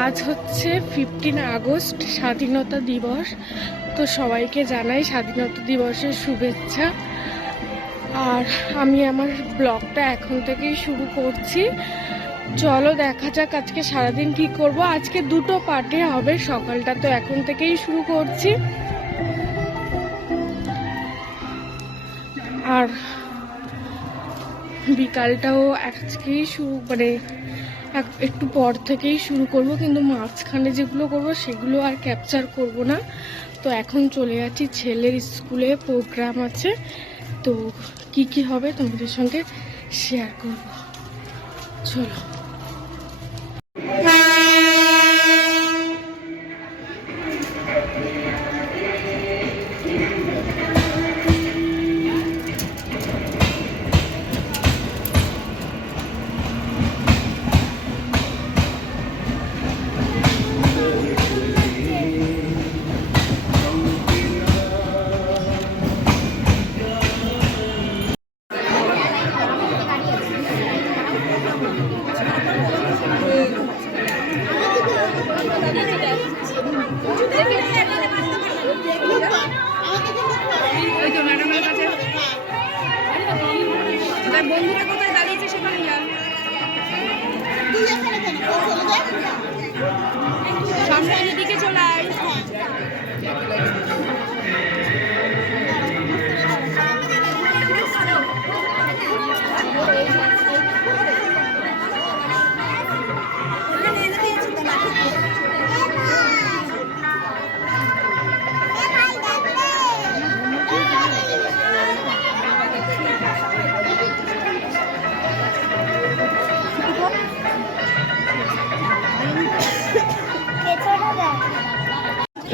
আজ হচ্ছে fifteen August, স্বাধীনতা দিবস। তো সবাইকে জানাই স্বাধীনতা দিবসের শুভেচ্ছা। আর আমি আমার ব্লগটা এখন থেকেই শুরু করছি। চলো দেখা যাক আজকে সারাদিন কি করব। আজকে দুটো পার্টে হবে, সকালটা তো এখন থেকেই শুরু করছি। আর বিকালটাও আজকেই শুরু মানে একটু পর থেকেই শুরু করব, কিন্তু মাঝখানে যেগুলো করব সেগুলো আর ক্যাপচার করব না। তো এখন চলে যাচ্ছি ছেলের স্কুলে প্রোগ্রাম আছে। তো কি কি হবে তোমাদের সঙ্গে শেয়ার করব। চলো। Yeah.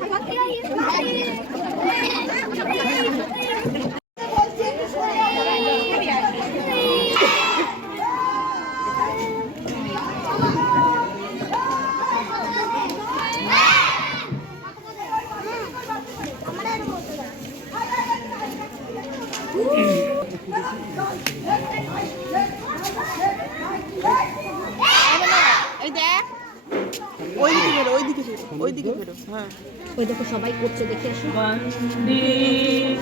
করো এই দেখ ওই দিকে বেরো ওই দিকে বেরো ওই দিকে বেরো। হ্যাঁ। ওই দেখো সবাই করছে দেখে আসো। এই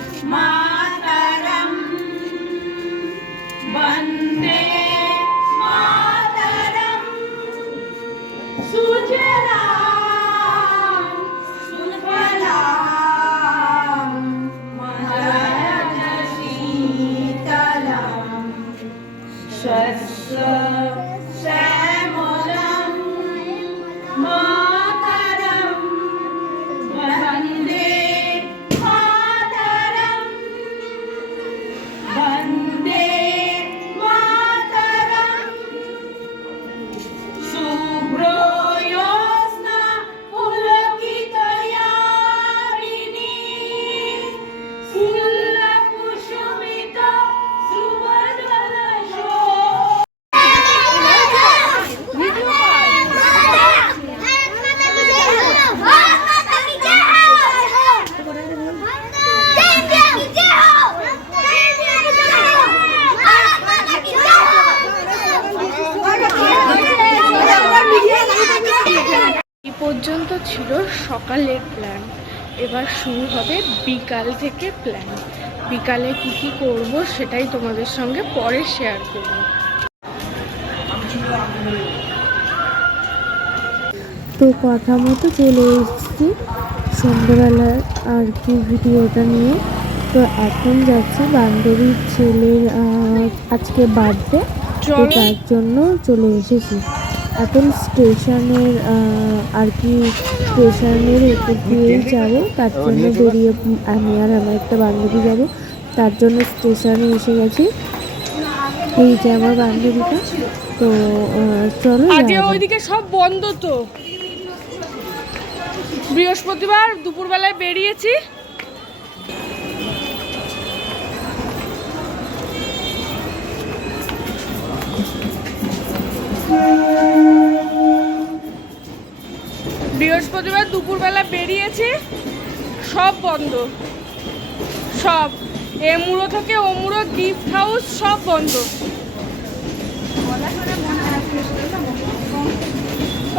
পর্যন্ত ছিল সকালের প্ল্যান এবার শুরু হবে বিকাল থেকে প্ল্যান বিকালে কি কি করব সেটাই তোমাদের সঙ্গে পরে শেয়ার করব। তো কথা মতো চলে এসেছি। সন্ধ্যেবেলার আর কি ভিডিওটা নিয়ে। তো এখন যাচ্ছি বান্ধবীর ছেলের আজকে বার্থডে তো তার জন্য চলে এসেছি। এখন স্টেশনের আর কি স্টেশনের উপর দিয়েই যাব। তার জন্য বেরিয়ে আমি আর আমার একটা বান্ধবী যাব। তার জন্য স্টেশনে এসে গেছি। এই যে আমার বান্ধবীটা। তো চলো ওইদিকে সব বন্ধ তো। বৃহস্পতিবার দুপুরবেলায় বেরিয়েছি। বৃহস্পতিবার দুপুরবেলা বেরিয়েছি সব বন্ধ। সব। এ মুড়ো থেকে ও মুড়ো গিফট হাউস সব বন্ধ।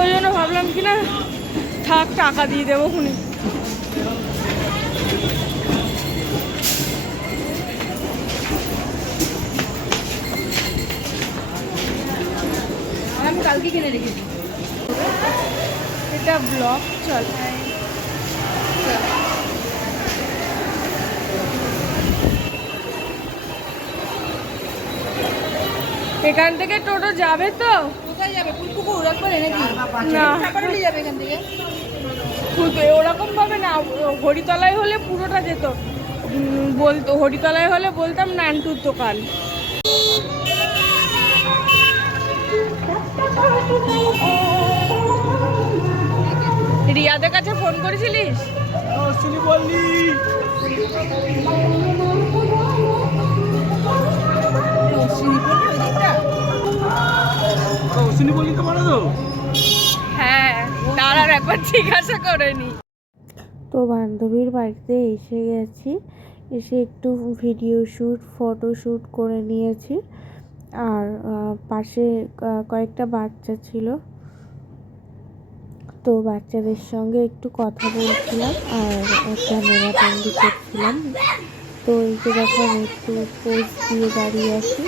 ওই জন্য ভাবলাম কি না থাক টাকা দিয়ে দেবো খুনি। আমি কালকে কিনে রেখেছি। এটা ব্লগ চল। এখান থেকে টোটো যাবে তো? কোথায় যাবে? ফুলপুকুর একবারে নাকি? না যাবে এখান থেকে? ওরকম ভাবে না হরিতলায় হলে পুরোটা যেত। বলতো হরিতলায় হলে বলতাম নান্টুর দোকান। রিয়াদের কাছে ফোন করেছিলিস? হ্যাঁ একবার জিজ্ঞাসা করে নি। তো বান্ধবীর বাড়িতে এসে গেছি, এসে একটু ভিডিও শ্যুট ফটো শ্যুট করে নিয়েছি। আর পাশে কয়েকটা বাচ্চা ছিল। তো বাচ্চাদের সঙ্গে একটু কথা বলছিলাম আর ক্যামেরা বন্দি করছিলাম। তো এই যে দেখো আমি একটু পোজ দিয়ে দাঁড়িয়ে আছি।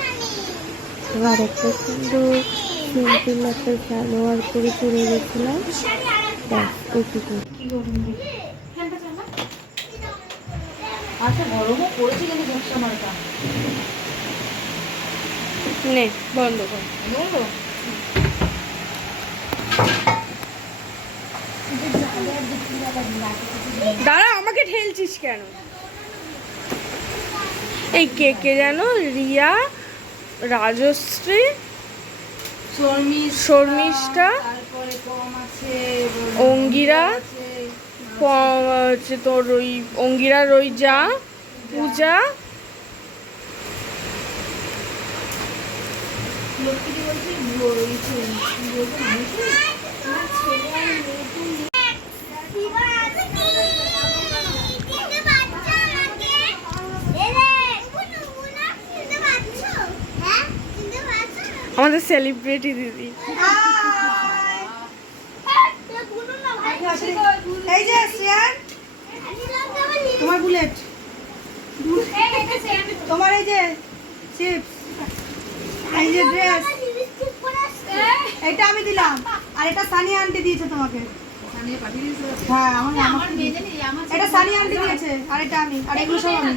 আর একটা সুন্দর সিম্পল একটা সালোয়ার করে চলে গেছিলাম। ব্যাস ওইটুকু আচ্ছা গরমও পড়েছে কিন্তু ভরসা মার্কা নে বন্ধ কর। বলব দাঁড়া, আমাকে ঠেলছিস কেন? এই কে কে যেন? রিয়া, রাজশ্রী, শর্মিষ্ঠা, অঙ্গিরা হচ্ছে তোর ওই অঙ্গিরা ওই যা পূজা। আমাদের সেলিব্রিটি দিদি। তোমার বুলেট তোমার এই যে চিপস এই যে ড্রেস এটা আমি দিলাম, আর এটা সানি আন্টি দিয়েছে তোমাকে। হ্যাঁ আমার দিয়েছে। এটা সানি আন্টি দিয়েছে আর এটা আমি আর এগুলো সব আমি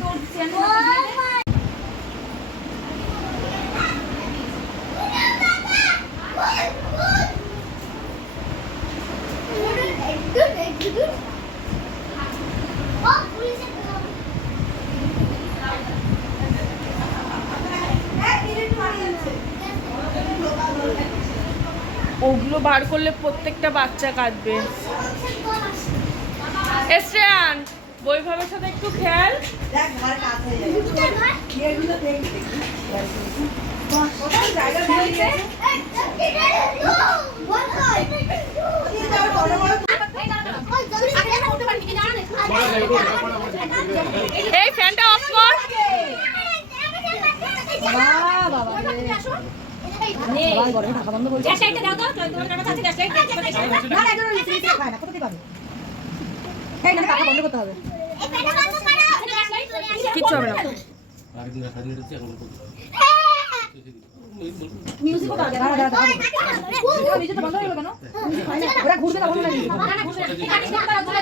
ওগুলো বার করলে প্রত্যেকটা বাচ্চা কাঁদবে। এসরান বৈভবের সাথে একটু খেয়াল? এই ফ্যানটা অফ কর। না না না না কিচ্ছু হবে না। দাঁড়া দাঁড়া দাঁড়া নিচে তো বন্ধ হয়ে গেল কেন? ওরা ঘুরবে না এটা ঘুরে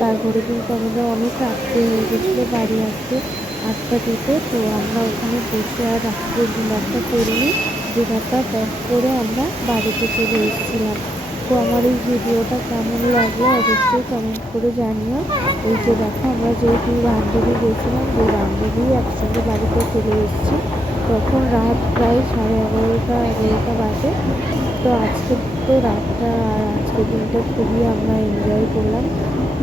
তারপরে কিন্তু আমাদের অনেক রাত্রে হয়ে গেছিল বাড়ি আসতে আটটা দিতে তো আমরা ওখানে বসে আর রাত্রে ডিনারটা করিনি ডিনারটা প্যাক করে আমরা বাড়িতে চলে এসেছিলাম তো আমার এই ভিডিওটা কেমন লাগল অবশ্যই কমেন্ট করে জানিও। এই যে দেখো আমরা যেহেতু বান্ধবী গেছিলাম ওই বান্ধবী একসঙ্গে বাড়িতে চলে এসেছি। তখন রাত প্রায় সাড়ে এগারোটা এগারোটা বাজে। তো আজকে তো রাতটা আর আজকের দিনটা খুবই আমরা এনজয় করলাম।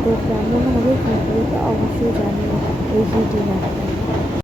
তো কেমন হবে ভিডিওটা অবশ্যই জানিও। এই ভিডিওটা